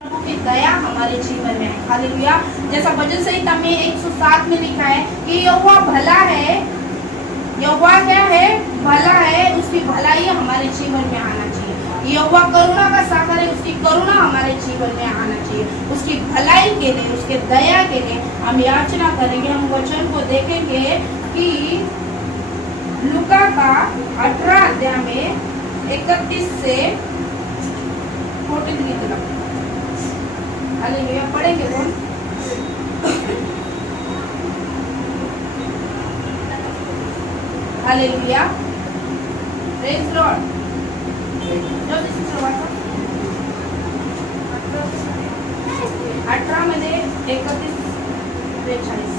की दया हमारे जीवन में है। हालेलुया। जैसा भजन संहिता में 107 में लिखा है कि यहोवा भला है, यहोवा क्या है? भला है, उसकी भलाई हमारे जीवन में आना चाहिए। यहोवा करुणा का सागर है, उसकी करुणा हमारे जीवन में आना चाहिए। उसकी भलाई के लिए, उसके दया के लिए हम याचना करेंगे। हम वचन को देखेंगे कि लूका का 18 अध्याय में 31 से 14 की तरफ। हालेलुया। पढ़ेंगे बोल। हालेलुया। Praise Lord. जो दिस सुरुवात 18 मध्ये 31 42।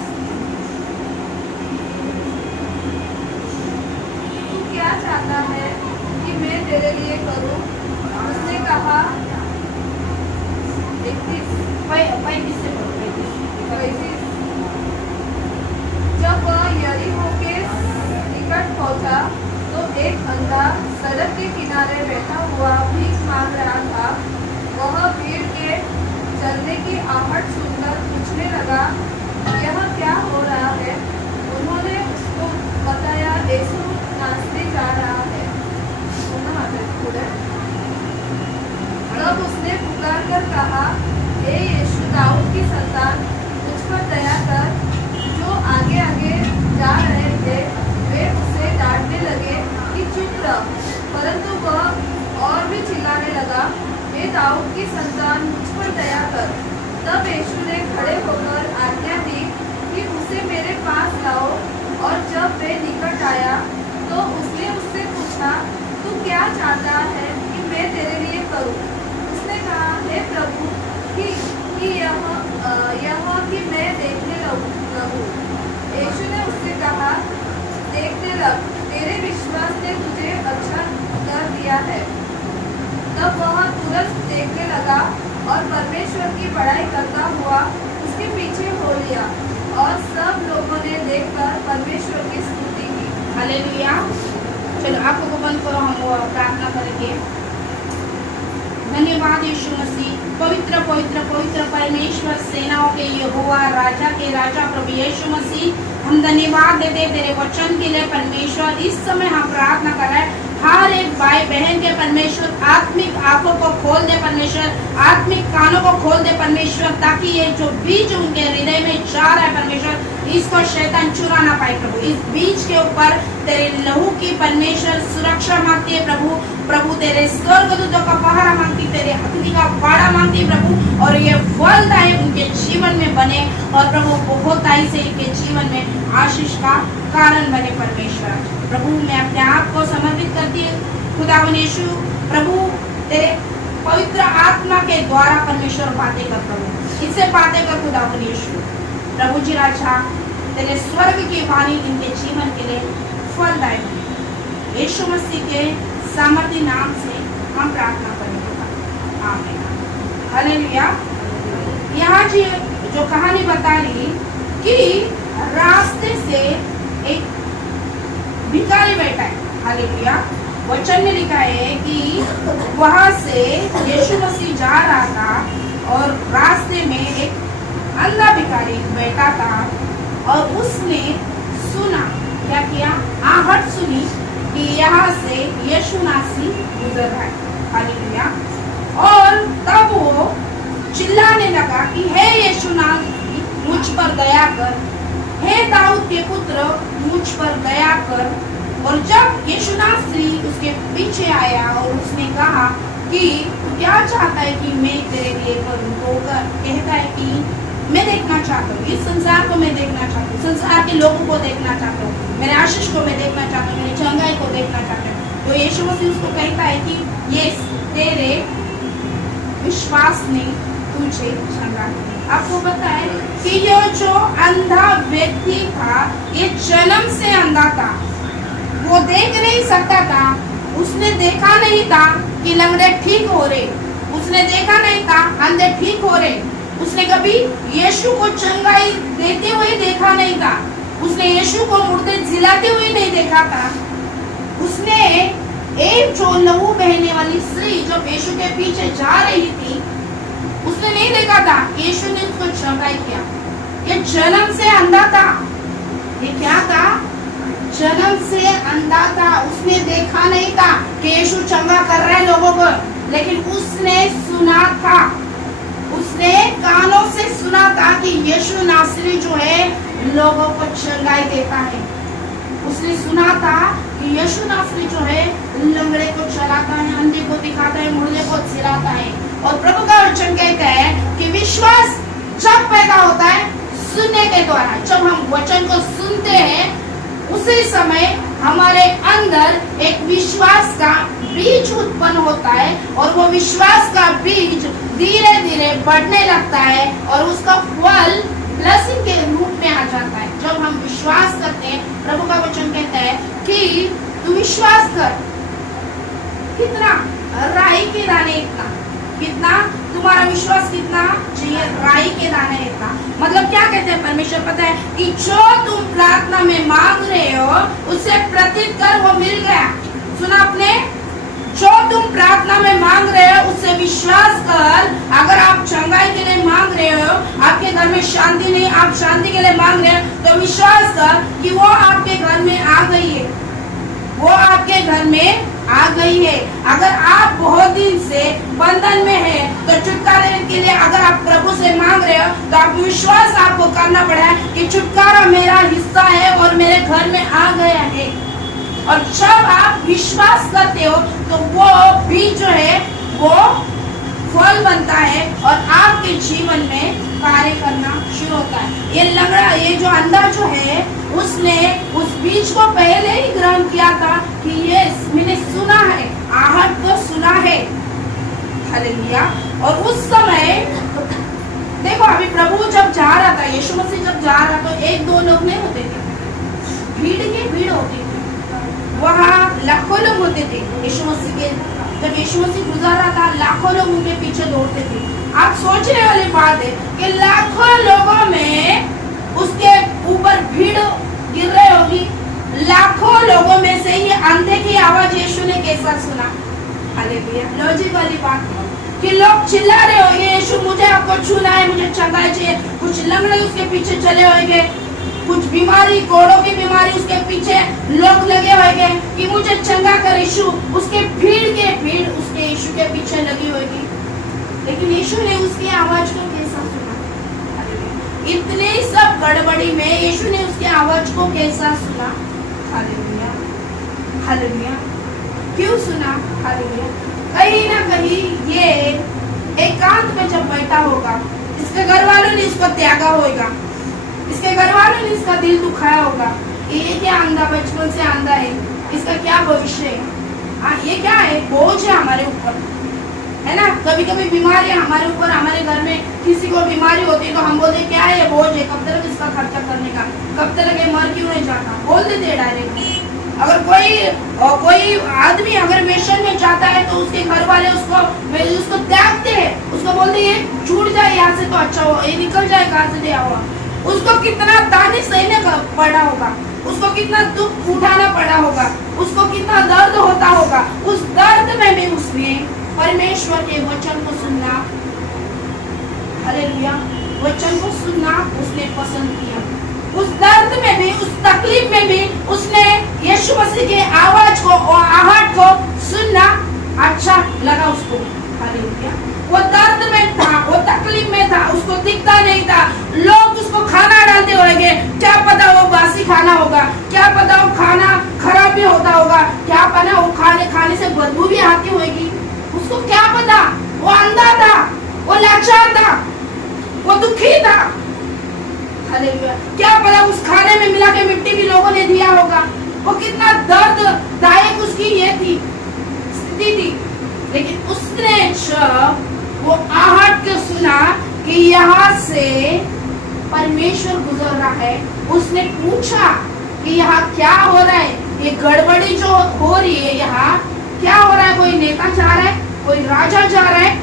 तू क्या चाहता है कि मैं तेरे लिए करूं? उसने कहा 35 से 35। जब वह यरीहो के निकट पहुंचा तो एक अंधा सड़क के किनारे बैठा हुआ भीख मांग रहा था। वह भीड़ के चलने की आहट सुनकर पूछने लगा, यह क्या हो रहा है? उन्होंने उसको बताया, यीशु नाचने जा रहा है। तब उसने पुकार कर कहा, हे यीशु, दाऊद की संतान, मुझ पर दया कर। जो आगे आगे जा रहे थे वे उसे डांटने लगे कि चुप रह, परंतु वह और भी चिल्लाने लगा, हे दाऊद की संतान, मुझ पर दया कर। तब यीशु ने खड़े होकर आज्ञा दी कि उसे मेरे पास लाओ, और जब वे निकट आया तो उसने उससे पूछा, तू क्या चाहता है कि मैं तेरे लिए करूं? उसने कहा, हे प्रभु, कि यह कि मैं देखने लगूं। यीशु ने उससे कहा, देखने लग, तेरे विश्वास ने तुझे अच्छा कर दिया है। तब वह तुरंत देखने लगा और परमेश्वर की बड़ाई करता हुआ उसके पीछे हो लिया, और सब लोगों ने देखकर परमेश्वर की स्तुति की। हालेलुया। चलो आंखों को बंद करो, हम वो प्रार्थना करेंगे। धन्यवाद यीशु मसीह। पवित्र पवित्र पवित्र परमेश्वर, सेनाओं के यहोवा, राजा के राजा प्रभु यीशु मसीह, हम धन्यवाद देते तेरे वचन के लिए परमेश्वर। इस समय हम प्रार्थना कर रहे हैं, हर एक भाई बहन के परमेश्वर आत्मिक आंखों को खोल दे परमेश्वर, आत्मिक कानों को खोल दे परमेश्वर, ताकि ये जो बीज उनके हृदय में जा रहा है परमेश्वर, इसको शैतान चुरा ना पाए प्रभु। इस बीज के ऊपर तेरे लहू की परमेश्वर सुरक्षा मांगती है प्रभु। प्रभु तेरे स्वर्गदूतों का पहरा मांगती, तेरे अग्नि का बाड़ा मांगती प्रभु, और ये फलदायक उनके जीवन में बने, और प्रभु बहुताई से इनके जीवन में आशीष का कारण बने परमेश्वर। प्रभु मैं अपने आप को समर्पित करती हूँ खुदावन यीशु। प्रभु तेरे पवित्र आत्मा के द्वारा परमेश्वर बातें कर प्रभु, इससे बातें कर खुदावन यीशु। प्रभु जी राजा, तेरे स्वर्ग की वाणी इनके जीवन के लिए फलदायक, यीशु मसीह के सामर्थ्य नाम से हम प्रार्थना करेंगे, आमीन। हालेलुया। यहाँ जी जो कहानी बता रही कि रास्ते से एक भिखारी बैठा है। हालेलुया। वचन में लिखा है कि वहां से यीशु मसीह जा रहा था और रास्ते में एक अंधा भिखारी बैठा था, और उसने सुना, क्या किया? आहट सुनी कि यहाँ से यीशु नासी गुजर रहा है। हालेलुया। और तब वो चिल्लाने लगा कि हे यीशु नासी, मुझ पर दया कर, हे दाऊद के पुत्र, मुझ पर दया कर। और जब यीशु नासरी उसके पीछे आया और उसने कहा कि तू क्या चाहता है कि मैं तेरे लिए करूं, तो कहता है कि मैं देखना चाहता हूँ, इस संसार को मैं देखना चाहता हूँ, संसार के लोगों को देखना चाहता हूँ, मेरे आशीष को मैं देखना चाहता हूँ, मेरी चंगाई को देखना चाहता हूँ। तो यीशु मसीह उसको कहता है कि ये तेरे विश्वास ने तुझे चंगा किया। आपको पता है कि ये जो अंधा व्यक्ति था, ये जन्म से अंधा था, वो देख नहीं सकता था, उसने देखा नहीं था कि लंगड़े ठीक हो रहे, उसने देखा नहीं था अंधे ठीक हो रहे, उसने कभी यीशु को चंगाई देते हुए देखा नहीं था, उसने यीशु को मुर्दे जिलाते हुए नहीं देखा था। उसने एक जो लहू बहने वाली स्त्री जो यीशु के पीछे जा रही थी, उसने नहीं देखा था, यीशु ने उसको चंगाई किया। ये जन्म से अंधा था। ये क्या था? जन्म से अंधा था। उसने देखा नहीं था कि यीशु चंगा कर रहे लोगों को, लेकिन उसने सुना था, उसने कानों से सुना था कि यीशु नासरी जो है लोगों को चंगाई देता है। उसने सुना था कि यीशु नासरी जो है लंगड़े को चलाता है, अंधे को दिखाता है, मुर्दे को जिलाता है। और प्रभु का वचन कहता है कि विश्वास जब पैदा होता है सुनने के द्वारा। जब हम वचन को सुनते हैं उसी समय हमारे अंदर एक विश्वास का बीज उत्पन्न होता है, और वो विश्वास का बीज धीरे धीरे बढ़ने लगता है और उसका फल ब्लेसिंग के रूप में आ जाता है। जब हम विश्वास करते हैं, प्रभु का वचन कहता है कि तू विश्वास कर। कितना? राई के दाने इतना। कितना? तुम्हारा विश्वास कितना चाहिए? राई के दाने इतना। मतलब क्या कहते हैं परमेश्वर पता है कि जो तुम प्रार्थना में मांग रहे हो उससे प्रत्युत्तर वो मिल गया। सुना आपने? जो तुम प्रार्थना में मांग रहे हो उससे विश्वास कर। अगर आप चंगाई के लिए मांग रहे हो, आपके घर में शांति नहीं, आप शांति के लिए मांग रहे हो, तो विश्वास कर कि वो आपके घर में आ गई है, वो आपके घर में आ गई है। अगर आप बहुत दिन से बंधन में है तो छुटकारे के लिए अगर आप प्रभु से मांग रहे हो तो आप विश्वास आपको करना पड़ा कि छुटकारा मेरा हिस्सा है और मेरे घर में आ गया है। और जब आप विश्वास करते हो तो वो बीज जो है वो फल बनता है और आपके जीवन में कार्य करना शुरू होता है। ये लंगड़ा, ये जो अंधा जो है, उसने उस बीज को पहले ही ग्रहण किया था कि ये मैंने सुना है, आहट को सुना है। हालेलुया। और उस समय देखो, अभी प्रभु जब जा रहा था, यीशु मसीह जब जा रहा तो एक दो लोग नहीं होते थे, भीड़ की भीड़ होती थी। वहाँ लाखों लोग होते थे। यीशु मसीह के जब यीशु मसीह गुजर रहा था, लाखों लोग उनके पीछे दौड़ते थे। आप सोचने वाली बात है कि लाखों लोगों में उसके ऊपर भीड़ गिर रही होगी। लाखों लोगों में से ये अंधे की आवाज यीशु ने कैसा सुना? हालेलुया। लॉजिक वाली बात है कि लोग चिल्ला रहे होंगे, यीशु मुझे आपको छूना है, मुझे चंगाई चाहिए। कुछ लंगड़े उसके पीछे चले होंगे, कुछ बीमारी, कोड़ों की बीमारी उसके पीछे लोग लगे होंगे कि मुझे चंगा कर यीशु। उसके भीड़ उसके यीशु के पीछे लगी होगी। लेकिन यीशु ने उसकी आवाज को कैसा सुना? इतने सब गड़बड़ी में यीशु ने उसकी आवाज को कैसा सुना? Hallelujah, hallelujah. क्यों सुना? हालेलुया। कहीं ना कहीं ये एकांत में जब बैठा होगा, इसके घर वालों ने इसको त्यागा होगा, इसके घर वालों ने इसका दिल दुखाया होगा। ये क्या अंधा, बचपन से अंधा है, इसका क्या भविष्य है? ये क्या है? बोझ है हमारे ऊपर, है ना। कभी कभी बीमारी हमारे ऊपर, हमारे घर में किसी को बीमारी होती है तो हम बोलते क्या है? बोझ है, कब तक इसका खर्चा करने का, कब तक ये मर क्यों नहीं जाता, बोल देते डायरेक्ट। अगर कोई आदमी अगर वेश्या में जाता है तो उसके घर वाले उसको त्यागते हैं, उसको बोलते ये छूट जाए यहाँ से तो अच्छा हो, ये निकल जाए कहाँ से दिया हुआ। उसको कितना ताने सहने पड़ा होगा, उसको कितना दुख उठाना पड़ा होगा, उसको कितना दर्द होता होगा। उस दर्द में भी उसने परमेश्वर के वचन को सुनना, हालेलुया, वचन को सुनना उसने पसंद किया। उस दर्द में भी, उस तकलीफ में भी उसने यीशु मसीह के आवाज को और आहट को सुनना अच्छा लगा उसको। हालेलुया। वो दर्द में था, वो तकलीफ में था, उसको दिखता नहीं था। लोग उसको खाना डालते होंगे, क्या पता वो बासी खाना होगा, क्या पता वो खाना खराब भी होता होगा, क्या पता वो खाने से बदबू भी आती होगी, उसको क्या पता। वो अंधा था, वो लाचार था, वो दुखी था। हालेलुया। क्या पता उस खाने में मिला के मिट्टी भी लोगों ने दिया होगा। वो कितना दर्ददायक उसकी ये थी, स्थिति थी। लेकिन उसने जब वो आहट को सुना कि यहाँ से परमेश्वर गुजर रहा है, उसने पूछा कि यहाँ क्या हो रहा है, ये गड़बड़ी जो हो रही है यहाँ क्या हो रहा है, कोई नेता जा रहा है, कोई राजा जा रहा है।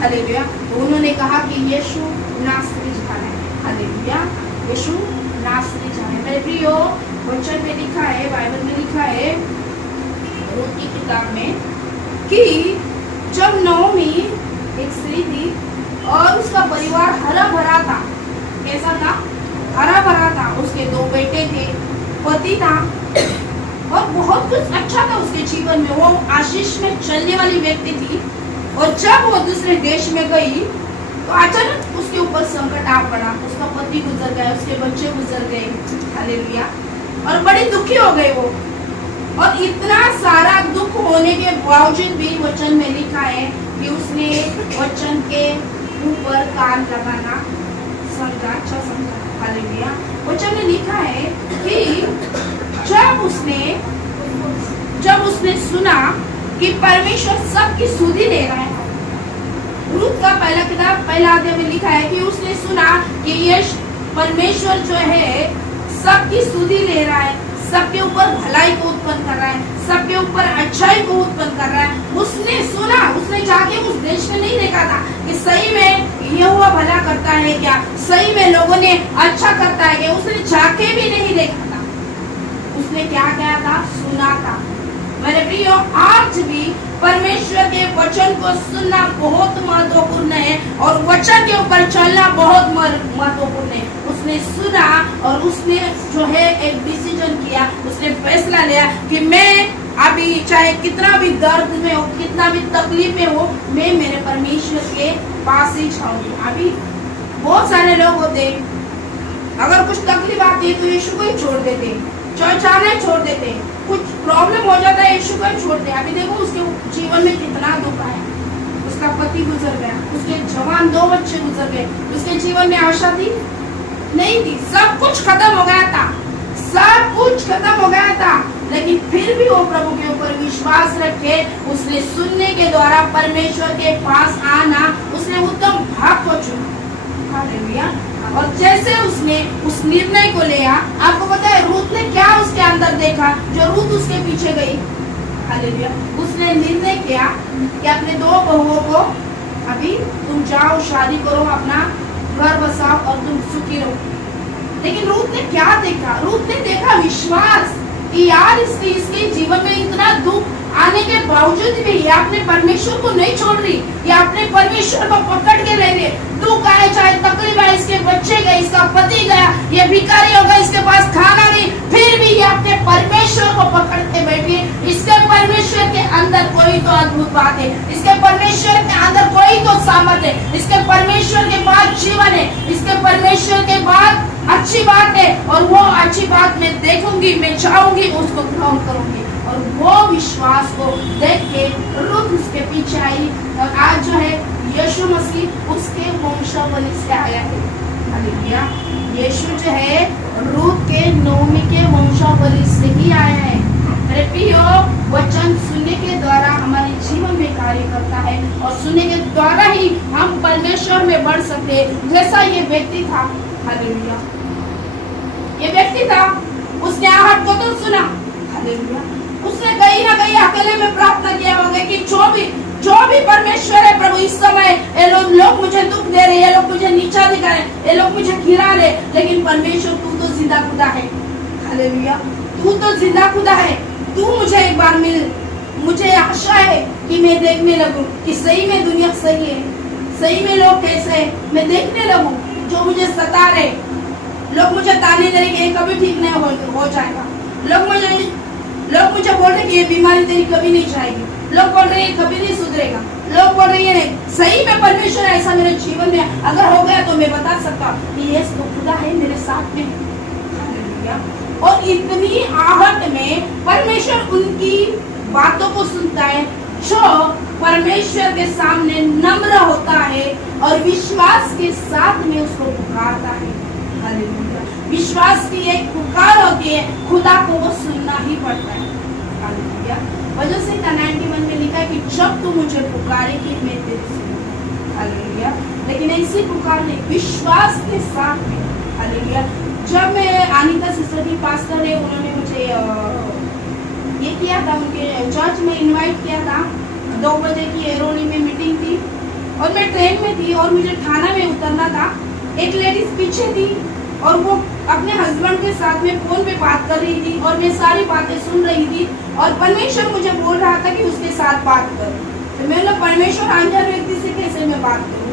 हालेलुया। तो उन्होंने कहा कि यीशु नासरी जा रहा है। हालेलुया। यीशु नासरी जा रहा है। मेरे प्रियो, वचन में लिखा है, बाइबल में लिखा है, रूत की किताब में, कि जब नओमी एक स्त्री थी, और उसका परिवार हरा भरा था। कैसा था? हरा भरा था। उसके 2 बेटे थे, पति था और बहुत कुछ अच्छा था उसके जीवन में। वो आशीष में चलने वाली व्यक्ति थी। और जब वो दूसरे देश में गई तो अचानक उसके ऊपर संकट आ पड़ा। उसका पति गुजर गया, उसके बच्चे गुजर गए, हालेलुया, और बड़ी दुखी हो गए वो। और इतना सारा दुख होने के बावजूद भी वचन में लिखा है कि उसने वचन के ऊपर कान लगाना समझा, अच्छा समझा, हालेलुया। वचन में लिखा है कि जब उसने सुना कि परमेश्वर सबकी सुधि ले रहा है। रूत का पहला किताब पहला अध्याय में लिखा है कि उसने सुना कि यश परमेश्वर जो है सबकी सुधि ले रहा है, सबके ऊपर भलाई को उत्पन्न कर रहा है, सबके ऊपर अच्छाई को उत्पन्न कर रहा है। उसने सुना, उसने जाके उस देश में नहीं देखा था कि सही में यहोवा भला करता है क्या, सही में लोगों ने अच्छा करता है क्या, उसने जाके भी नहीं देखा था। उसने क्या किया था? सुना था। मेरे प्रियो, आज भी परमेश्वर के वचन को सुनना बहुत महत्वपूर्ण है और वचन के ऊपर चलना बहुत महत्वपूर्ण है। उसने सुना और उसने जो है एक डिसीजन किया, उसने फैसला लिया कि मैं अभी चाहे कितना भी दर्द में हो, कितना भी तकलीफ में हो, मैं मेरे परमेश्वर के पास ही जाऊंगी। अभी बहुत सारे लोग होते, अगर कुछ तकलीफ आती है तो यीशु को ही छोड़ देते, चौचाने छोड़ देते, कुछ प्रॉब्लम हो जाता है यीशु को छोड़ दे। अभी देखो उसके जीवन में कितना दुख आया। उसका पति गुजर गया, उसके जवान 2 बच्चे गुजर गए, उसके जीवन में आशा थी नहीं थी, सब कुछ खत्म हो गया था, सब कुछ खत्म हो गया था। लेकिन फिर भी वो प्रभु के ऊपर विश्वास रखे, उसने सुनने के द्वारा परमेश्वर के पास आना, उसने उत्तम भाग को चुना, हालेलुया। और जैसे उसने उस निर्णय को लिया, आपको पता है रूत ने क्या उसके अंदर देखा जो रूत उसके पीछे गई, हालेलुया। उसने निर्णय किया कि अपने 2 बहुओं को अभी तुम जाओ, शादी करो, अपना घर बसाओ और तुम सुखी रहो। लेकिन रूत ने क्या देखा? रूत ने देखा विश्वास कि यार इसके जीवन में इतना दुख आने के बावजूद भी ये अपने परमेश्वर को नहीं छोड़ रही, ये अपने परमेश्वर को पकड़ के ले रही। दुख आए, चाहे तकलीफ आए, इसके बच्चे गए, इसका पति गया, ये भिखारी हो गया, इसके पास खाना नहीं, फिर भी ये अपने परमेश्वर को पकड़ के बैठी। इसके परमेश्वर के अंदर कोई तो अद्भुत बात है, इसके परमेश्वर के अंदर कोई तो सामर्थ है, इसके परमेश्वर के बाद जीवन है, इसके परमेश्वर के बाद अच्छी बात है, और वो अच्छी बात मैं देखूंगी, मैं चाहूंगी, उसको ग्रहण करूंगी। और वो विश्वास को देख के रूत उसके पीछे आई और आज जो है यीशु मसीह उसके वंशावली से आया है, हालेलुया। यीशु जो है रूत के नोमी के वंशावली से ही आया है। मेरे प्रियो, वचन सुनने के द्वारा हमारे जीवन में कार्य करता है और सुनने के द्वारा ही हम परमेश्वर में बढ़ सकते हैं। जैसा ये व्यक्ति था, हालेलुया, ये व्यक्ति था, उसने आहट को तो सुना, हालेलुया। उसने कहीं ना कहीं अकेले में प्रार्थना किया होगा कि जो भी परमेश्वर है प्रभु, इस समय ये लोग मुझे दुख दे रहे, ये लोग मुझे नीचा दिखा रहे, ये लोग मुझे गिरा रहे, लेकिन परमेश्वर तू तो जिंदा खुदा है, हालेलुया, तू तो जिंदा खुदा है, तू मुझे एक बार मिल। मुझे आशा है कि मैं देखने लगूं कि सही में दुनिया सही है, सही में लोग कैसे है, मैं देखने लगूं। जो मुझे सता रहे, लोग मुझे ताने दे रहे कि कभी ठीक नहीं हो जाएगा, लोग मुझे बोल रहे कि ये बीमारी तेरी कभी नहीं जाएगी, लोग बोल रहे हैं कभी नहीं सुधरेगा, लोग बोल रहे हैं सही में परमेश्वर ऐसा मेरे जीवन में अगर हो गया तो मैं बता सकता कि ये खुदा है मेरे साथ में, हालेलुया। और इतनी आहट में परमेश्वर उनकी बातों को सुनता है जो परमेश्वर के सामने नम्र होता है और विश्वास के साथ में उसको पुकारता है, हालेलुया। विश्वास की एक पुकार होती है, खुदा को वो सुनना ही पड़ता है, हालेलुया। वजह से 91 में लिखा है कि जब तू मुझे पुकारेगी मैं तेरे सुनूंगा, हालेलुया। लेकिन ऐसी पुकार नहीं, विश्वास के साथ में, हालेलुया। जब मैं अनीता सिस्टर की पास्टर है, उन्होंने मुझे ये किया था, उनके चर्च में इनवाइट किया था, 2 बजे की एरोली में मीटिंग थी और मैं ट्रेन में थी और मुझे थाना में उतरना था। एक लेडीज पीछे थी और वो अपने हस्बैंड के साथ में फोन पे बात कर रही थी और मैं सारी बातें सुन रही थी और परमेश्वर मुझे बोल रहा था कि उसके साथ बात करो। तो मैं परमेश्वर अनजान व्यक्ति से कैसे मैं बात करूँ,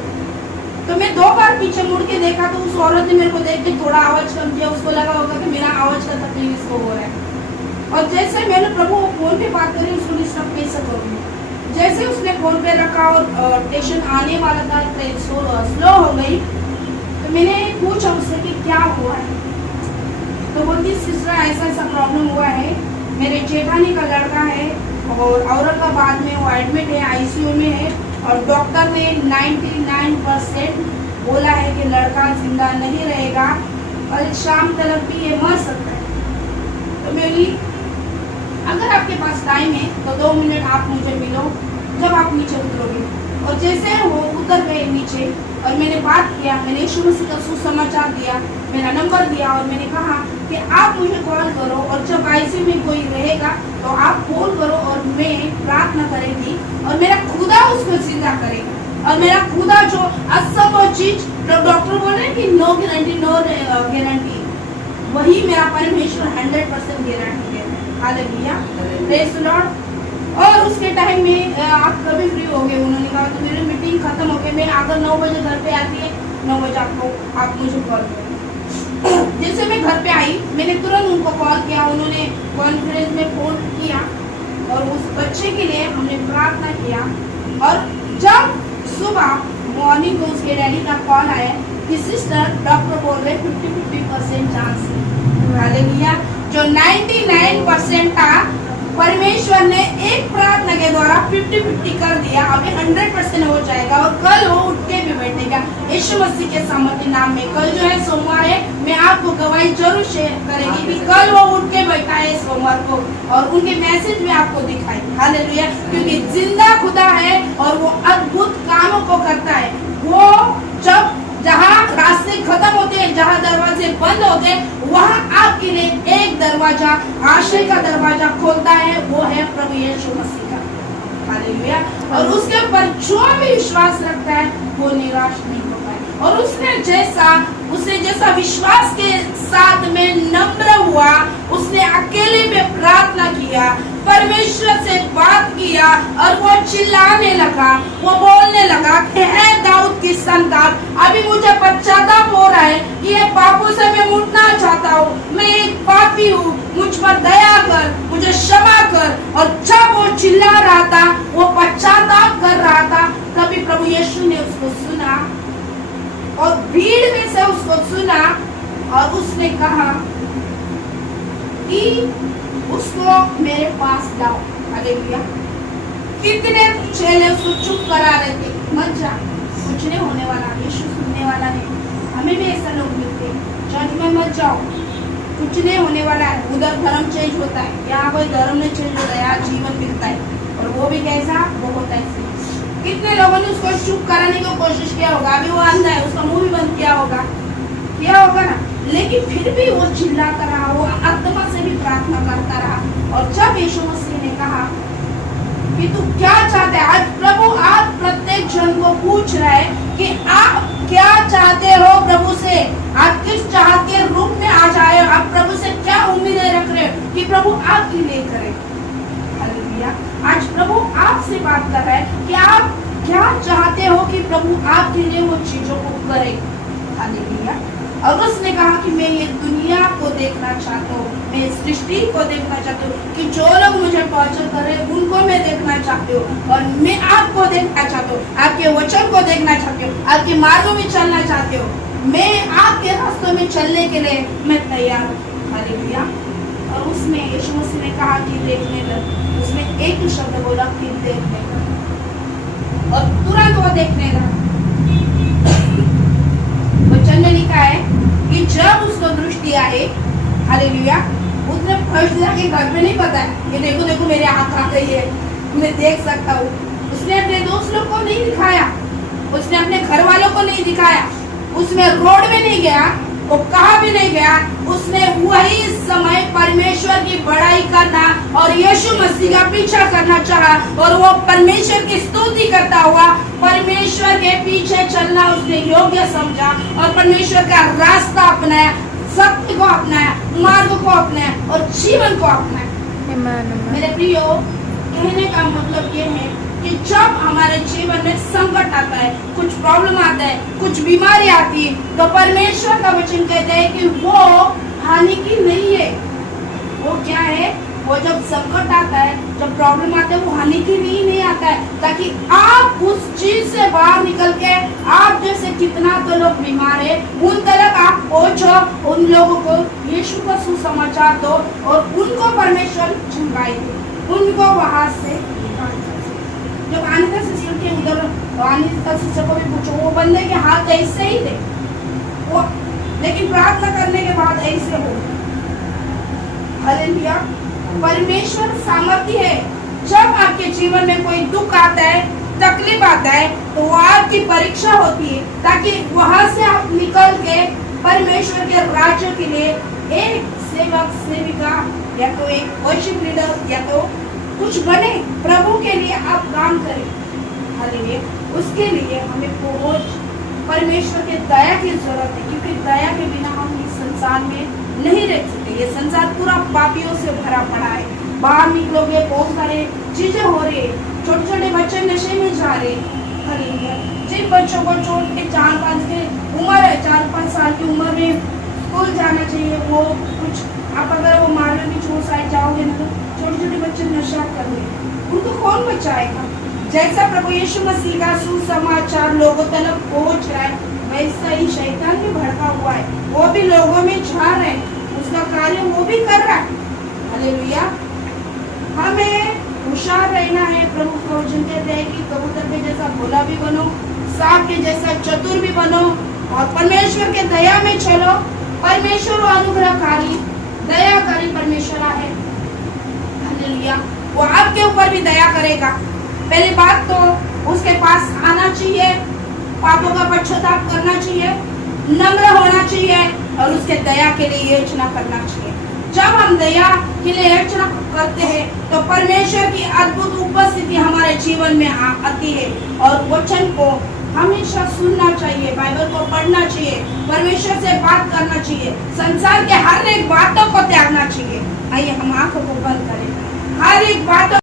तो मैं 2 बार पीछे मुड़ के देखा तो उस औरत ने मेरे को देख के थोड़ा आवाज कम किया, उसको लगा होगा कि मेरा आवाज का तकलीफ इसको हो रहा है। और जैसे मैंने प्रभु फोन पे बात करी, उसको डिस्टर्ब कैसे करूँगी। जैसे उसने फोन पे रखा और स्टेशन आने वाला था, ट्रेन स्लो हो गई, तो मैंने पूछा उससे कि क्या हुआ है। तो बोलती सिस्टर ऐसा ऐसा प्रॉब्लम हुआ है, मेरे जेठानी का लड़का है और औरंगाबाद में वो एडमिट है, आईसीयू में है और डॉक्टर ने 99% बोला है कि लड़का जिंदा नहीं रहेगा, कल शाम तक भी ये मर सकता है। तो मैं बोली अगर आपके पास टाइम है तो 2 मिनट आप मुझे मिलो जब आप नीचे उतरोगे। और जैसे वो उतर गए नीचे और मैंने बात किया, मैंने यीशु मसीह का सुसमाचार दिया, मेरा नंबर दिया और मैंने कहा कि आप मुझे कॉल करो और जब आईसीयू में कोई रहेगा तो आप कॉल करो और मैं प्रार्थना करेंगी और मेरा खुदा उसको जिंदा करेगा। और मेरा खुदा जो असंभव चीज जो डॉक्टर बोल रहे हैं कि नो गारंटी नो गारंटी, वही मेरा परमेश्वर 100% गारंटी दे रहा है। Hallelujah, praise the Lord. और उसके टाइम में आप कभी फ्री हो गए, उन्होंने कहा तो मेरी मीटिंग खत्म हो गई, मैं अगर 9 बजे घर पे आती है 9 बजे आप मुझे कॉल करें। जैसे मैं घर पे आई मैंने तुरंत उनको कॉल किया, उन्होंने कॉन्फ्रेंस में फोन किया और उस बच्चे के लिए हमने प्रार्थना किया। और जब सुबह मॉर्निंग को उसके डैडी का कॉल आया कि सिस्टर डॉक्टर बोल रहे 50-50% चांस है। हालेलुया, जो 99% था परमेश्वर ने एक प्रार्थना के द्वारा 50-50 कर दिया, अभी 100% हो जाएगा और कल वो उठ के भी बैठेगा यीशु मसीह के सामर्थ्य नाम में। कल जो है सोमवार है, मैं आपको गवाही जरूर शेयर करेगी कि कल वो उठ के बैठा है सोमवार को और उनके मैसेज में आपको दिखाई। हालेलुया, क्योंकि जिंदा खुदा है और वो अद्भुत कामों को करता है। वो जब जहाँ रास्ते खत्म होते हैं, जहाँ दरवाजे बंद होते हैं, वहाँ आपके लिए एक दरवाजा, आशय का दरवाजा खोलता है, वो है प्रभु यीशु मसीह का। हालेलुया, और उसके ऊपर जो भी विश्वास रखता है वो निराश नहीं होता है। और उसने जैसा विश्वास के साथ में नम्र हुआ, उसने अकेले में प्रार्थना किया, परमेश्वर से बात किया और वो चिल्लाने लगा, वो बोलने लगा कि है दाऊद की संतान, अभी मुझे पश्चाताप हो रहा है कि ये पापों से मैं मुड़ना चाहता हूँ, मैं एक पापी हूँ, मुझ पर दया कर, मुझे क्षमा कर। और जब वो चिल्ला रहा था, वो पश्चाताप कर रहा था, तभी प्रभु यीशु ने उसको सुना और भीड़ में से उसको सुना और उसने कहा कि उसको मेरे पास लाओ। हालेलुया, कितने चेले उसको चुप करा रहे थे, मत जा, कुछ नहीं होने वाला, यीशु सुनने वाला नहीं। हमें भी ऐसा लोग मिलते हैं, चर्च में मत जाओ, कुछ नहीं होने वाला है, उधर धर्म चेंज होता है, यहाँ कोई धर्म नहीं चेंज होता है, यहाँ जीवन मिलता है। और वो भी कैसा, बहुत ऐसे। कितने लोगों ने उसको चुप कराने की कोशिश किया होगा, अभी वो अंधा है, उसका मुंह भी बंद किया होगा ना, लेकिन फिर भी वो चिल्लाता रहा, वो आत्मा से भी प्रार्थना करता रहा। और जब यीशु मसीह ने कहा कि तू क्या चाहते है, आज प्रभु आप प्रत्येक जन को पूछ रहे हैं कि आप क्या चाहते हो प्रभु से, आप किस चाहत के रूप में आज आए हो, आप प्रभु से क्या उम्मीदें रख रहे हो कि प्रभु आपके लिए करे। हालेलुया, आज प्रभु आपसे बात कर रहा है कि आप क्या चाहते हो कि प्रभु आपके लिए वो चीजों को करे। हालेलुया, और उसने कहा कि मैं ये दुनिया को देखना चाहता हूँ, मैं सृष्टि को देखना चाहती हूँ कि जो लोग मुझे टॉर्चर कर रहे हैं उनको मैं देखना चाहती हूँ और मैं आपको देखना चाहती हूँ, आपके वचन को देखना चाहती हूँ, आपके मार्गों में चलना चाहती हूँ, मैं आपके रास्तों में चलने के लिए मैं तैयार हूँ। हालेलुया, और उसमें यीशु मसीह ने कहा कि देखने लग, उसने एक ही शब्द बोला कि देखने लग, और तुरंत वो देखने लगा। वचन में लिखा है कि जब उसको दृष्टि आई, हालेलुया, उसने फर्स्ट जाके घर में नहीं पता है कि देखो देखो मेरे आँख आ गई है, मैं देख सकता हूँ। उसने अपने दोस्त लोग को नहीं दिखाया, उसने अपने घर वालों को नहीं दिखाया, उसने रोड में नहीं गया, वो कहा भी नहीं गया, उसने वही समय परमेश्वर की बड़ाई करना और यीशु मसीह का पीछा करना चाहा और वो परमेश्वर की स्तुति करता हुआ परमेश्वर के पीछे चलना उसने योग्य समझा और परमेश्वर का रास्ता अपनाया, सत्य को अपनाया, मार्ग को अपनाया और जीवन को अपनाया। मेरे प्रियो, कहने का मतलब ये है कि जब हमारे जीवन में संकट आता है, कुछ प्रॉब्लम आता है, कुछ बीमारी आती है, तो परमेश्वर का वचन कहते हैं कि वो हानि की नहीं है। वो क्या है? वो जब संकट आता है, जब प्रॉब्लम आता है, वो हानि की नहीं आता है, ताकि आप उस चीज से बाहर निकल के, आप जैसे कितना तो लोग बीमार है उन तक आप पहुंचो, उन लोगों को यीशु का सुसमाचार दो और उनको परमेश्वर चंगाई दे, उनको वहां से निकाल दो। जब अनिता सिस्टर के उधर, अनिता सिस्टर को भी पूछो, वो बंदे के हाथ ऐसे ही थे वो, लेकिन प्रार्थना करने के बाद ऐसे हो। हालेलुया। परमेश्वर सामर्थ्य है। जब आपके जीवन में कोई दुख आता है, तकलीफ आता है, तो वो आपकी परीक्षा होती है, ताकि वहां से आप निकल के परमेश्वर के राज्य के लिए एक सेवक सेविका या तो एक वर्शिप लीडर या तो कुछ बने, प्रभु के लिए आप काम करें। हालेलुया। उसके लिए हमें बहुत परमेश्वर के दया की जरूरत है, क्योंकि दया के बिना हम इस संसार में नहीं रह सकते। ये संसार पूरा पापियों से भरा पड़ा है। बाहर निकलोगे बहुत सारे चीजें हो रही है, छोटे छोटे बच्चे नशे में जा रहे। हालेलुया। जिन बच्चों को छोड़ के 4-5 की उम्र है, 4-5 साल की उम्र में स्कूल जाना चाहिए, वो कुछ आप अगर वो मार्ग में छोड़ साइड जाओगे ना, तो छोटे छोटे बच्चे नशा कर रहे, उनको कौन बचाएगा? जैसा प्रभु यीशु मसीह का सुसमाचार लोगों तक पहुंच रहा है, वैसा ही शैतान भी भड़का हुआ है, वो भी लोगों में छा रहा है, उसका कार्य वो भी कर रहा है। हालेलुया। हमें होशियार रहना है। प्रभु का वचन कहते हैं कि कबूतर के जैसा भोला भी बनो, सांप के जैसा चतुर भी बनो और परमेश्वर के दया में चलो। परमेश्वर अनुग्रहकारी दयाकारी परमेश्वर है। हालेलुया। वो आपके ऊपर भी दया करेगा। पहली बात तो उसके पास आना चाहिए, पापों का पश्चाताप करना चाहिए, नम्र होना चाहिए और उसके दया के लिए याचना करना चाहिए। जब हम दया के लिए याचना करते हैं तो परमेश्वर की अद्भुत उपस्थिति हमारे जीवन में आती है और वचन को हमेशा सुनना चाहिए, बाइबल को पढ़ना चाहिए, परमेश्वर से बात करना चाहिए, संसार के हर एक बातों को त्यागना चाहिए। आइए हम आंखों को बंद करें, हर एक बातों